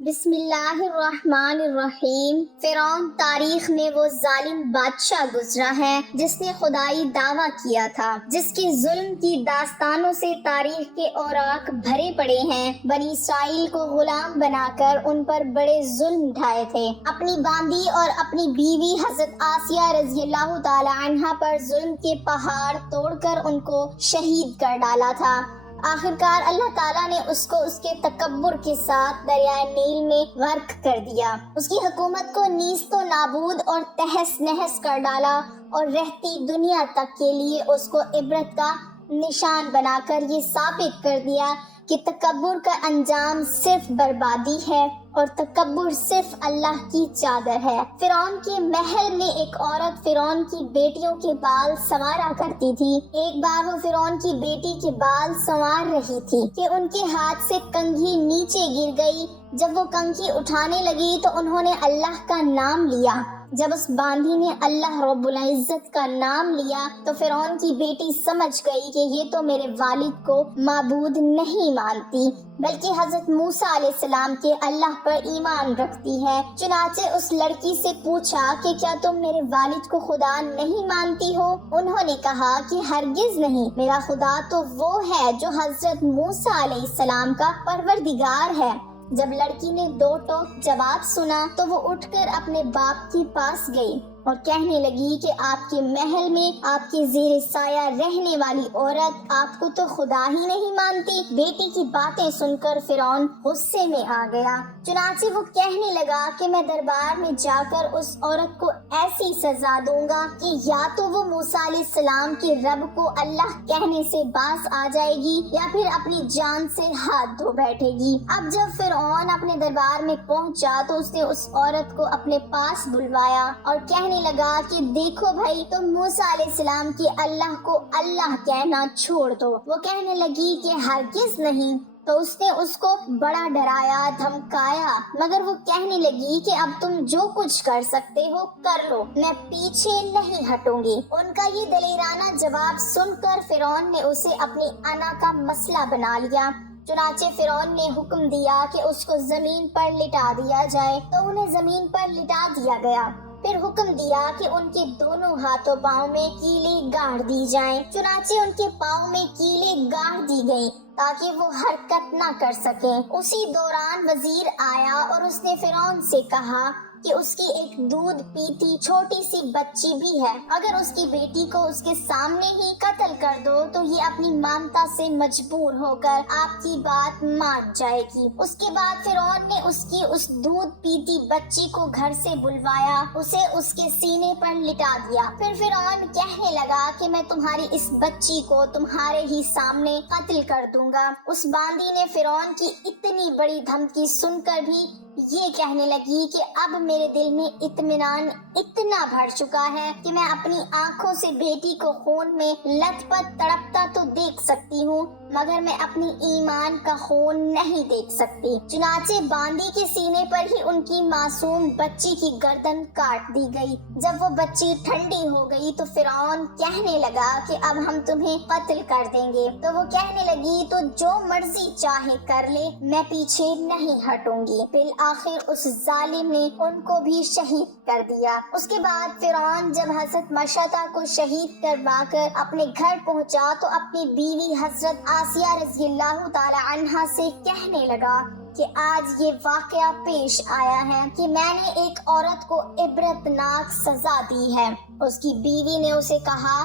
بسم اللہ الرحمن الرحیم۔ فرعون تاریخ میں وہ ظالم بادشاہ گزرا ہے جس نے خدائی دعویٰ کیا تھا، جس کے ظلم کی داستانوں سے تاریخ کے اوراق بھرے پڑے ہیں۔ بنی اسرائیل کو غلام بنا کر ان پر بڑے ظلم ڈھائے تھے۔ اپنی باندی اور اپنی بیوی حضرت آسیہ رضی اللہ تعالی عنہا پر ظلم کے پہاڑ توڑ کر ان کو شہید کر ڈالا تھا۔ آخرکار اللہ تعالیٰ نے اس کو اس کے تکبر کے ساتھ دریائے نیل میں غرق کر دیا۔ اس کی حکومت کو نیست و نابود اور تہس نہس کر ڈالا اور رہتی دنیا تک کے لیے اس کو عبرت کا نشان بنا کر یہ ثابت کر دیا کہ تکبر کا انجام صرف بربادی ہے اور تکبر صرف اللہ کی چادر ہے۔ فرعون کے محل میں ایک عورت فرعون کی بیٹیوں کے بال سنوارا کرتی تھی۔ ایک بار وہ فرعون کی بیٹی کے بال سنوار رہی تھی کہ ان کے ہاتھ سے کنگھی نیچے گر گئی۔ جب وہ کنگھی اٹھانے لگی تو انہوں نے اللہ کا نام لیا۔ جب اس باندھی نے اللہ رب العزت کا نام لیا تو فرعون کی بیٹی سمجھ گئی کہ یہ تو میرے والد کو معبود نہیں مانتی بلکہ حضرت موسیٰ علیہ السلام کے اللہ پر ایمان رکھتی ہے۔ چنانچہ اس لڑکی سے پوچھا کہ کیا تم میرے والد کو خدا نہیں مانتی ہو؟ انہوں نے کہا کہ ہرگز نہیں، میرا خدا تو وہ ہے جو حضرت موسیٰ علیہ السلام کا پروردگار ہے۔ جب لڑکی نے دو ٹوک جواب سنا تو وہ اٹھ کر اپنے باپ کے پاس گئی اور کہنے لگی کہ آپ کے محل میں آپ کے زیر سایہ رہنے والی عورت آپ کو تو خدا ہی نہیں مانتی۔ بیٹی کی باتیں سن کر فرعون غصے میں آ گیا۔ چنانچہ وہ کہنے لگا کہ میں دربار میں جا کر اس عورت کو ایسی سزا دوں گا کہ یا تو وہ موسیٰ علیہ السلام کے رب کو اللہ کہنے سے باز آ جائے گی یا پھر اپنی جان سے ہاتھ دھو بیٹھے گی۔ اب جب فرعون اپنے دربار میں پہنچا تو اس نے اس عورت کو اپنے پاس بلوایا اور کہنے لگا کہ دیکھو بھائی، تم موسیٰ علیہ السلام کی اللہ کو اللہ کہنا چھوڑ دو۔ وہ کہنے لگی کہ ہرگز نہیں۔ تو اس نے اس کو بڑا ڈرایا، دھمکایا، مگر وہ کہنے لگی کہ اب تم جو کچھ کر سکتے ہو کر لو، میں پیچھے نہیں ہٹوں گی۔ ان کا یہ دلیرانہ جواب سن کر فرعون نے اسے اپنی انا کا مسئلہ بنا لیا۔ چنانچہ فرعون نے حکم دیا کہ اس کو زمین پر لٹا دیا جائے تو انہیں زمین پر لٹا دیا گیا۔ پھر حکم دیا کہ ان کے دونوں ہاتھوں پاؤں میں کیلیں گاڑ دی جائیں۔ چنانچہ ان کے پاؤں میں کیلیں گاڑ دی گئیں تاکہ وہ حرکت نہ کر سکیں۔ اسی دوران وزیر آیا اور اس نے فرعون سے کہا کہ اس کی ایک دودھ پیتی چھوٹی سی بچی بھی ہے، اگر اس کی بیٹی کو اس کے سامنے ہی قتل کر دو تو یہ اپنی مامتا سے مجبور ہو کر آپ کی بات مان جائے گی۔ اس کے بعد فرعون نے اس دودھ پیتی بچی کو گھر سے بلوایا، اسے اس کے سینے پر لٹا دیا۔ پھر فرعون کہنے لگا کہ میں تمہاری اس بچی کو تمہارے ہی سامنے قتل کر دوں گا۔ اس باندی نے فرعون کی اتنی بڑی دھمکی سن کر بھی یہ کہنے لگی کہ اب میرے دل میں اطمینان اتنا بھر چکا ہے کہ میں اپنی آنکھوں سے بیٹی کو خون میں لت پت تڑپتا تو دیکھ سکتی ہوں مگر میں اپنی ایمان کا خون نہیں دیکھ سکتی۔ چنانچہ باندی کے سینے پر ہی ان کی معصوم بچی کی گردن کاٹ دی گئی۔ جب وہ بچی ٹھنڈی ہو گئی تو فرعون کہنے لگا کہ اب ہم تمہیں قتل کر دیں گے۔ تو وہ کہنے لگی تو جو مرضی چاہے کر لے، میں پیچھے نہیں ہٹوں گی۔ بالآخر اس ظالم نے ان کو بھی شہید کر دیا۔ اس کے بعد فرعون جب حضرت مشطہ کو شہید کروا کر اپنے گھر پہنچا تو اپنی بیوی حضرت آسیہ رضی اللہ تعالی عنہا سے کہنے لگا کہ آج یہ واقعہ پیش آیا ہے کہ میں نے ایک عورت کو عبرتناک سزا دی ہے۔ اس کی بیوی نے اسے کہا،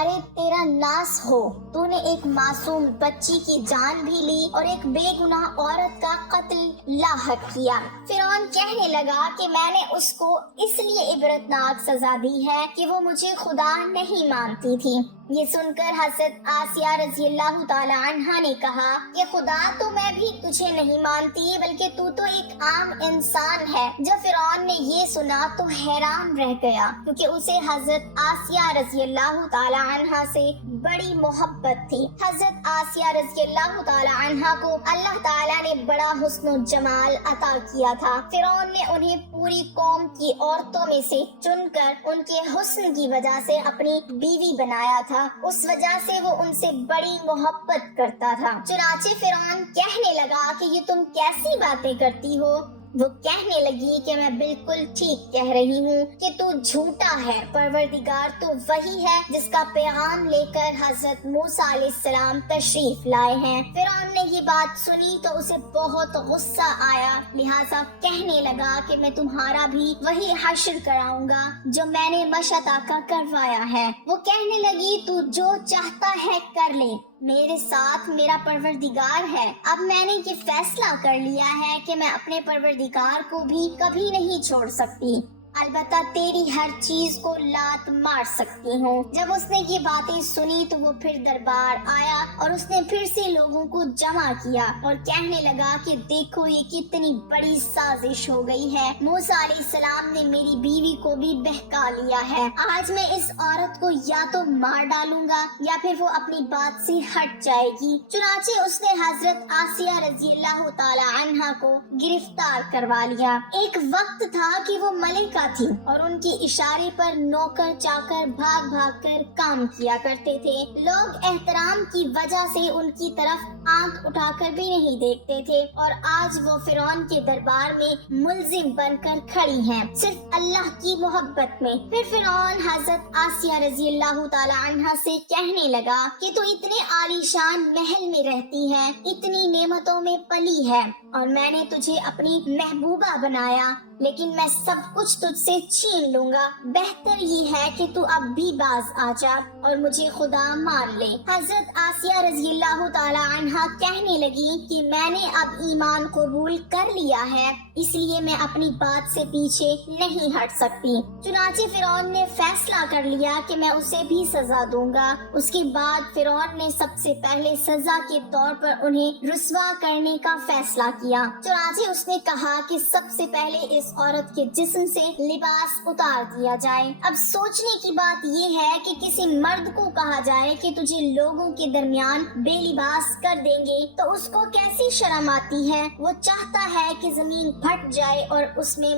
ارے تیرا ناس ہو، تو نے ایک معصوم بچی کی جان بھی لی اور ایک بے گناہ عورت کا قتل لاحق کیا۔ فرعون کہنے لگا کہ میں نے اس کو اس لیے عبرتناک سزا دی ہے کہ وہ مجھے خدا نہیں مانتی تھی۔ یہ سن کر حضرت آسیہ رضی اللہ تعالی عنہا نے کہا کہ خدا تو میں بھی تجھے نہیں مانتی بلکہ تو ایک عام انسان ہے۔ جب فرعون نے یہ سنا تو حیران رہ گیا کیونکہ اسے حضرت آسیہ رضی اللہ تعالی عنہا سے بڑی محبت تھی۔ حضرت آسیہ رضی اللہ تعالی عنہا کو اللہ تعالیٰ نے بڑا حسن و جمال عطا کیا تھا۔ فرعون نے انہیں پوری قوم کی عورتوں میں سے چن کر ان کے حسن کی وجہ سے اپنی بیوی بنایا تھا، اس وجہ سے وہ ان سے بڑی محبت کرتا تھا۔ چنانچہ فرعون کہنے لگا کہ یہ تم کیسی باتیں کرتی ہو؟ وہ کہنے لگی کہ میں بالکل ٹھیک کہہ رہی ہوں کہ تو جھوٹا ہے، پروردگار تو وہی ہے جس کا پیغام لے کر حضرت موسیٰ علیہ السلام تشریف لائے ہیں۔ فرعون نے یہ بات سنی تو اسے بہت غصہ آیا، لہٰذا کہنے لگا کہ میں تمہارا بھی وہی حشر کراؤں گا جو میں نے مشتاہ کا کروایا ہے۔ وہ کہنے لگی تو جو چاہتا ہے کر لے، میرے ساتھ میرا پروردگار ہے۔ اب میں نے یہ فیصلہ کر لیا ہے کہ میں اپنے پروردگار کو بھی کبھی نہیں چھوڑ سکتی، البتہ تیری ہر چیز کو لات مار سکتی ہوں۔ جب اس نے یہ باتیں سنی تو وہ پھر دربار آیا اور اس نے پھر سے لوگوں کو جمع کیا اور کہنے لگا کہ دیکھو یہ کتنی بڑی سازش ہو گئی ہے، موسیٰ علیہ السلام نے میری بیوی کو بھی بہکا لیا ہے۔ آج میں اس عورت کو یا تو مار ڈالوں گا یا پھر وہ اپنی بات سے ہٹ جائے گی۔ چنانچہ اس نے حضرت آسیہ رضی اللہ تعالی عنہا کو گرفتار کروا لیا۔ ایک وقت تھا کہ وہ ملکہ تھی اور ان کے اشارے پر نوکر چاکر بھاگ بھاگ کر کام کیا کرتے تھے۔ لوگ احترام کی وجہ سے ان کی طرف آنکھ اٹھا کر بھی نہیں دیکھتے تھے، اور آج وہ فرعون کے دربار میں ملزم بن کر کھڑی ہیں صرف اللہ کی محبت میں۔ پھر فرعون حضرت آسیہ رضی اللہ تعالی عنہا سے کہنے لگا کہ تو اتنے عالیشان محل میں رہتی ہے، اتنی نعمتوں میں پلی ہے، اور میں نے تجھے اپنی محبوبہ بنایا، لیکن میں سب کچھ تجھ سے چھین لوں گا۔ بہتر یہ ہے کہ تو اب بھی باز آ جا اور مجھے خدا مان لے۔ حضرت آسیہ رضی اللہ تعالی عنہا کہنے لگی کہ میں نے اب ایمان قبول کر لیا ہے، اس لیے میں اپنی بات سے پیچھے نہیں ہٹ سکتی۔ چنانچہ فرعون نے فیصلہ کر لیا کہ میں اسے بھی سزا دوں گا۔ اس کے بعد فرعون نے سب سے پہلے سزا کے طور پر انہیں رسوا کرنے کا فیصلہ کیا۔ چنانچہ اس نے کہا کہ سب سے پہلے اس عورت کے جسم سے لباس اتار دیا جائے۔ اب سوچنے کی بات یہ ہے کہ کسی مرد کو کہا جائے کہ تجھے لوگوں کے درمیان بے لباس کر دیں گے تو اس کو کیسی شرم آتی ہے۔ وہ چاہتا ہے کہ زمین پھٹ جائے اور اس میں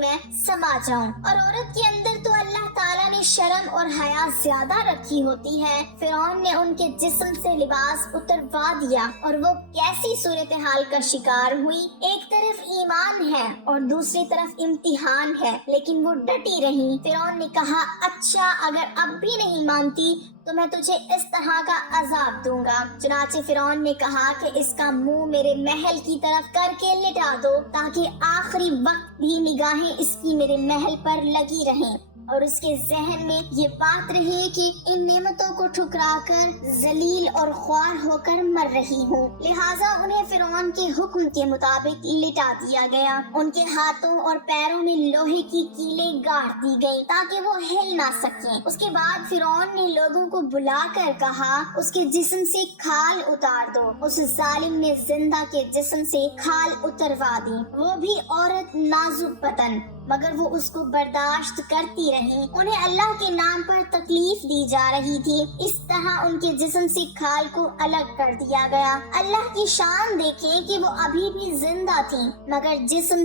سما جاؤں، اور عورت کے اندر تو اللہ تعالیٰ نے شرم اور حیا زیادہ رکھی ہوتی ہے۔ فرعون نے ان کے جسم سے لباس اتروا دیا اور وہ کیسی صورتحال کا شکار ہوئی۔ ایک طرف ایمان ہے اور دوسری طرف امتحان ہے، لیکن وہ ڈٹی رہی۔ فرعون نے کہا اچھا اگر اب بھی نہیں مانتی تو میں تجھے اس طرح کا عذاب دوں گا۔ چنانچہ فرعون نے کہا کہ اس کا منہ میرے محل کی طرف کر کے لٹا دو تاکہ آخری وقت بھی نگاہیں اس کی میرے محل پر لگی رہیں اور اس کے ذہن میں یہ بات رہے کہ ان نعمتوں کو ٹھکرا کر ذلیل اور خوار ہو کر مر رہی ہوں۔ لہٰذا انہیں فرعون کے حکم کے مطابق لٹا دیا گیا۔ ان کے ہاتھوں اور پیروں میں لوہے کی کیلیں گاڑ دی گئیں تاکہ وہ ہل نہ سکیں۔ اس کے بعد فرعون نے لوگوں کو بلا کر کہا اس کے جسم سے کھال اتار دو۔ اس ظالم نے زندہ کے جسم سے کھال اتروا دی، وہ بھی عورت نازک بدن، مگر وہ اس کو برداشت کرتی رہی۔ انہیں اللہ کے نام پر تکلیف دی جا رہی تھی، اس طرح ان کے جسم سے کھال کو الگ کر دیا گیا۔ اللہ کی شان دیکھیں کہ وہ ابھی بھی زندہ تھی، مگر جسم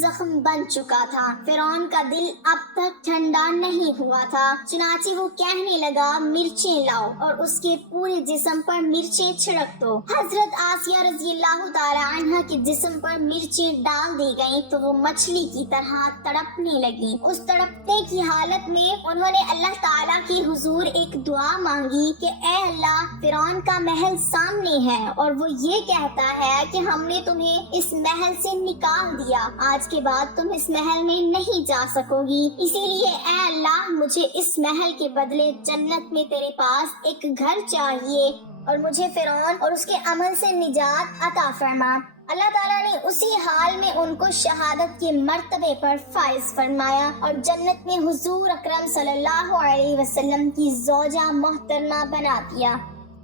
زخم بن چکا تھا۔ فرعون کا دل اب تک ٹھنڈا نہیں ہوا تھا، چنانچہ وہ کہنے لگا مرچیں لاؤ اور اس کے پورے جسم پر مرچیں چھڑک دو۔ حضرت آسیہ رضی اللہ تعالی عنہا کے جسم پر مرچیں ڈال دی گئیں تو وہ مچھلی کی طرح تڑپنے لگی۔ اس تڑپنے کی حالت میں انہوں نے اللہ تعالیٰ کی حضور ایک دعا مانگی کہ اے اللہ، فرعون کا محل سامنے ہے اور وہ یہ کہتا ہے کہ ہم نے تمہیں اس محل سے نکال دیا، آج کے بعد تم اس محل میں نہیں جا سکو گی، اسی لیے اے اللہ مجھے اس محل کے بدلے جنت میں تیرے پاس ایک گھر چاہیے اور مجھے فرعون اور اس کے عمل سے نجات عطا فرما۔ اللہ تعالیٰ نے اسی حال میں ان کو شہادت کے مرتبے پر فائز فرمایا اور جنت میں حضور اکرم صلی اللہ علیہ وسلم کی زوجہ محترمہ بنا دیا۔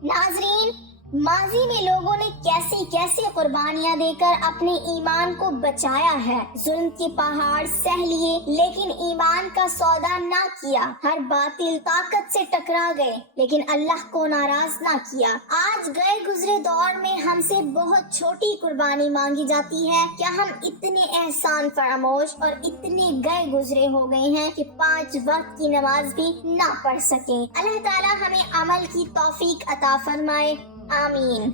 ناظرین، ماضی میں لوگوں نے کیسی کیسی قربانیاں دے کر اپنے ایمان کو بچایا ہے، ظلم کے پہاڑ سہ لیے لیکن ایمان کا سودا نہ کیا، ہر باطل طاقت سے ٹکرا گئے لیکن اللہ کو ناراض نہ کیا۔ آج گئے گزرے دور میں ہم سے بہت چھوٹی قربانی مانگی جاتی ہے۔ کیا ہم اتنے احسان فراموش اور اتنے گئے گزرے ہو گئے ہیں کہ 5 وقت کی نماز بھی نہ پڑھ سکیں؟ اللہ تعالی ہمیں عمل کی توفیق عطا فرمائے، آمین۔